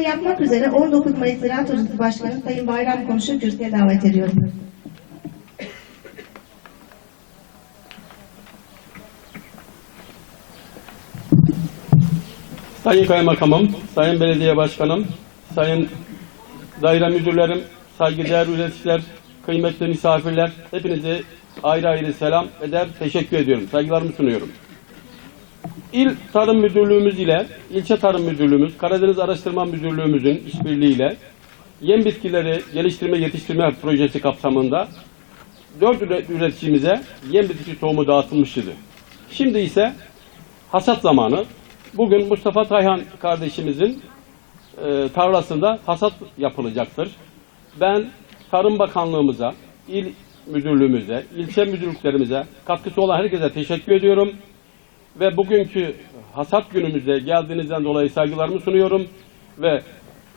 Konuşmalarını yapmak üzere 19 Mayıs Ziraat Odası Başkanı Sayın Bayram Konuş'u kürsüye davet ediyorum. Sayın Kaymakamım, Sayın Belediye Başkanım, Sayın Daire Müdürlerim, saygıdeğer üreticiler, kıymetli misafirler, hepinize ayrı ayrı selam eder, teşekkür ediyorum. Saygılarımı sunuyorum. İl Tarım Müdürlüğümüz ile İlçe Tarım Müdürlüğümüz, Karadeniz Araştırma Müdürlüğümüzün işbirliğiyle yem bitkileri geliştirme yetiştirme projesi kapsamında dört üre- üreticimize yem bitki tohumu dağıtılmıştı. Şimdi ise hasat zamanı. Bugün Mustafa Tayhan kardeşimizin e, tarlasında hasat yapılacaktır. Ben Tarım Bakanlığımıza, il müdürlüğümüze, ilçe müdürlüklerimize katkısı olan herkese teşekkür ediyorum. Ve bugünkü hasat günümüzde geldiğinizden dolayı saygılarımı sunuyorum ve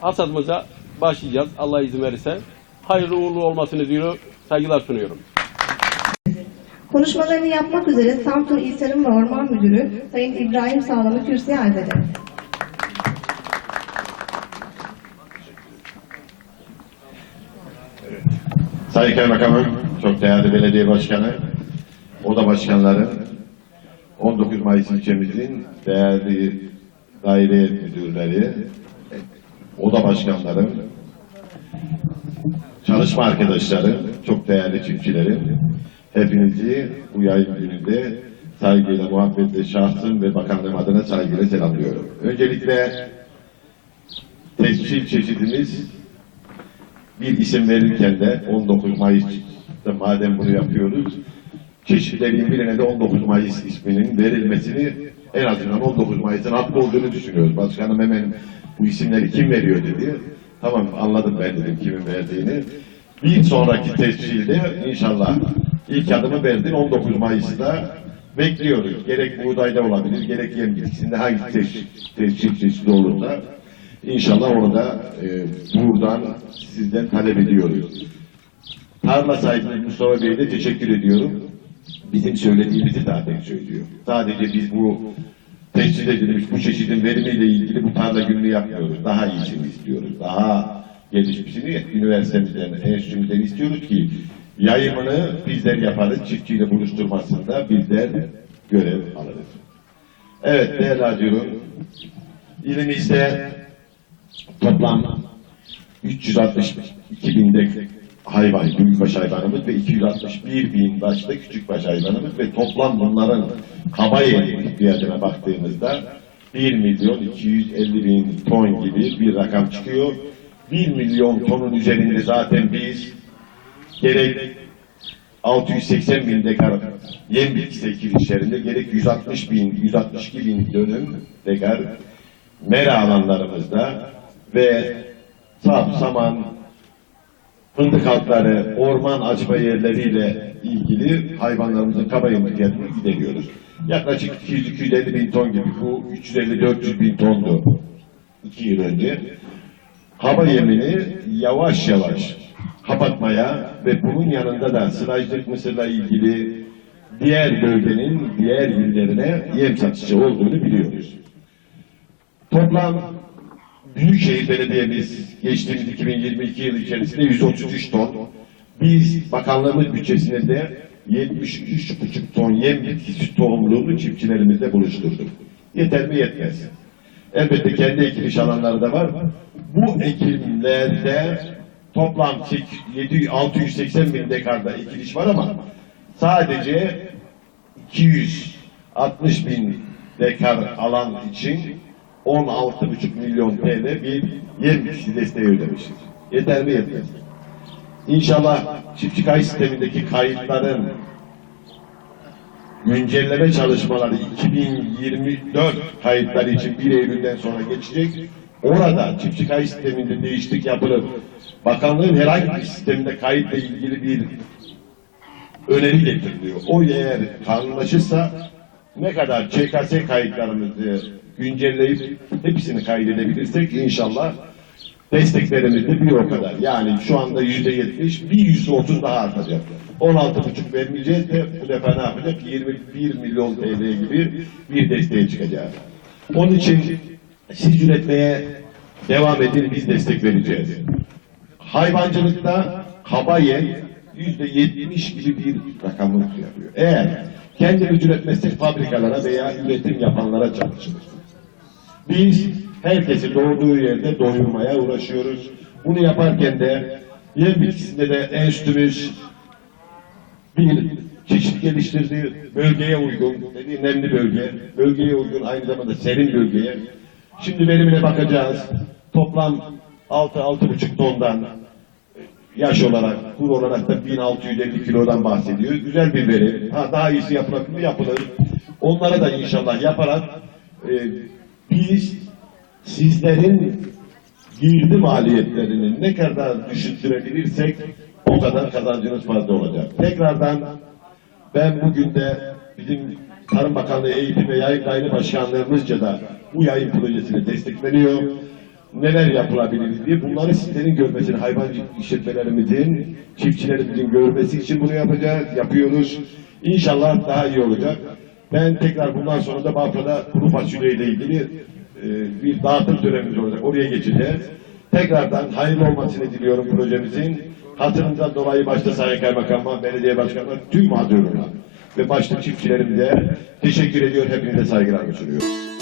hasadımıza başlayacağız Allah izin verirse. Hayırlı uğurlu olmasını diliyorum, saygılar sunuyorum. Konuşmalarını yapmak üzere Samsun İl Tarım ve Orman Müdürü Sayın İbrahim Sağlam'ı kürsüye arz ederim. Sayın Kaymakamım, çok değerli belediye başkanı, oda başkanları, 19 Mayıs ilçemizin değerli daire müdürleri, oda başkanları, çalışma arkadaşları, çok değerli çiftçilerim, hepinizi bu yayın gününde saygıyla, muhabbetle şahsım ve bakanlığım adına saygıyla selamlıyorum. Öncelikle tescil çeşidimiz bir isim verirken de 19 Mayıs'ta madem bunu yapıyoruz, çeşitlerin birine de 19 Mayıs isminin verilmesini en azından 19 Mayıs'ın hakkı olduğunu düşünüyoruz. Başkanım hemen bu isimleri kim veriyor dedi. Tamam anladım ben dedim kimin verdiğini. Bir sonraki tescilde inşallah ilk adımı verdin 19 Mayıs'ta bekliyoruz. Gerek buğdayda olabilir, gerek yem bitkisinde hangi tescil, tescil çeşidi olursa İnşallah onu da e, buradan sizden talep ediyoruz. Tarla sahibi Mustafa Bey'e de teşekkür ediyorum. Bizim söylediğimizi zaten söylüyor. Sadece biz bu teşhis edilmiş bu çeşidin verimiyle ilgili bu tarla gününü yapmıyoruz. Daha iyisini istiyoruz. Daha gelişmişini üniversitemizden, enstitümüzden istiyoruz ki yayımını bizler yaparız. Çiftçiyle buluşturmasında bizler görev alırız. Evet değerli acıyorum. İlimizde toplam 362 binde hayvan, büyükbaş hayvanımız ve 261 bin başta küçükbaş hayvanımız ve toplam bunların kaba yem ihtiyacına baktığımızda 1 milyon 250 bin ton gibi bir rakam çıkıyor. 1 milyon tonun üzerinde zaten biz gerek 680 bin dekar yem bitkisi ekilişlerinde gerek 160 bin, 162 bin dönüm dekar mera alanlarımızda ve sap, saman, fındık altları, orman açma yerleriyle ilgili hayvanlarımızın kaba yem ihtiyacını gideriyoruz. Yaklaşık 200-250 bin ton gibi bu 350-400 bin tondu iki yıl önce. Kaba yemini yavaş yavaş kapatmaya ve bunun yanında da sılajlık mısırla ilgili diğer bölgenin diğer illerine yem satışı olduğunu biliyoruz. Toplam Büyükşehir Belediye'miz geçtiğimiz 2022 yıl içerisinde 133 ton. Biz bakanlığımız bütçesinde de 73,5 ton yem bitkisi tohumluğunu çiftçilerimizle buluşturduk. Yeter mi yetmez. Elbette kendi ekiliş alanları da var. Bu ekimlerde toplam 7, 680 bin dekarda ekiliş var ama sadece 260 bin dekar alan için 16,5 milyon TL bir yem desteği ödemişiz. Yeter mi yetmez? İnşallah çiftçi kayıt sistemindeki kayıtların güncelleme çalışmaları 2024 kayıtları için 1 Eylül'den sonra geçecek. Orada çiftçi kayıt sisteminde değişiklik yapılıp bakanlığın herhangi bir sisteminde kayıtla ilgili bir öneri getiriliyor. O eğer kanunlaşırsa ne kadar ÇKS kayıtlarımızı güncelleyip hepsini kaydedebilirsek inşallah desteklerimiz de bir o kadar. Yani şu anda yüzde yetmiş, bir yüzde otuz daha artacak. 16,5 vermeyeceğiz de bu defa ne yapacak? 21 milyon TL gibi bir desteğe çıkacağız. Onun için siz üretmeye Devam edin biz destek vereceğiz. Hayvancılıkta kaba yem yüzde yetmiş gibi bir rakamı yapıyor. Eğer kendimiz üretmezsek fabrikalara veya üretim yapanlara çalışırız. Biz herkesi doğduğu yerde doyurmaya uğraşıyoruz. Bunu yaparken de yem bitkisinde de enstitümüz bir çeşit geliştirdi. Bölgeye uygun, dediği nemli bölge, bölgeye uygun aynı zamanda serin bölgeye. Şimdi verimine bakacağız. Toplam 6-6,5 tondan yaş olarak, kur olarak da 1650 kilodan bahsediyor. Güzel bir verim. Ha, daha iyisi yapılabilir mi? Yapılır. Onlara da inşallah yaparak e, biz sizlerin girdi maliyetlerini ne kadar düşüttürebilirsek o kadar kazancınız fazla olacak. Tekrardan ben bugün de bizim Tarım Bakanlığı Eğitim ve Yayın Daire Başkanlığımızca da bu yayın projesine destekleniyor. Neler yapılabilir diye bunları sizlerin görmesini, hayvan işletmelerimizin, çiftçilerimizin görmesi için bunu yapacağız, yapıyoruz. İnşallah daha iyi olacak. Ben tekrar bundan sonra da Bafra'da kuru fasulye ilgili e, bir dağıtım törenimiz olacak. Oraya geçeceğiz. Tekrardan hayırlı olmasını diliyorum projemizin. Hatırınızdan dolayı başta Sayın Kaymakam'a, belediye başkanına, tüm mağduruna ve başta çiftçilerimize teşekkür ediyor. Hepinize saygılar sunuyorum.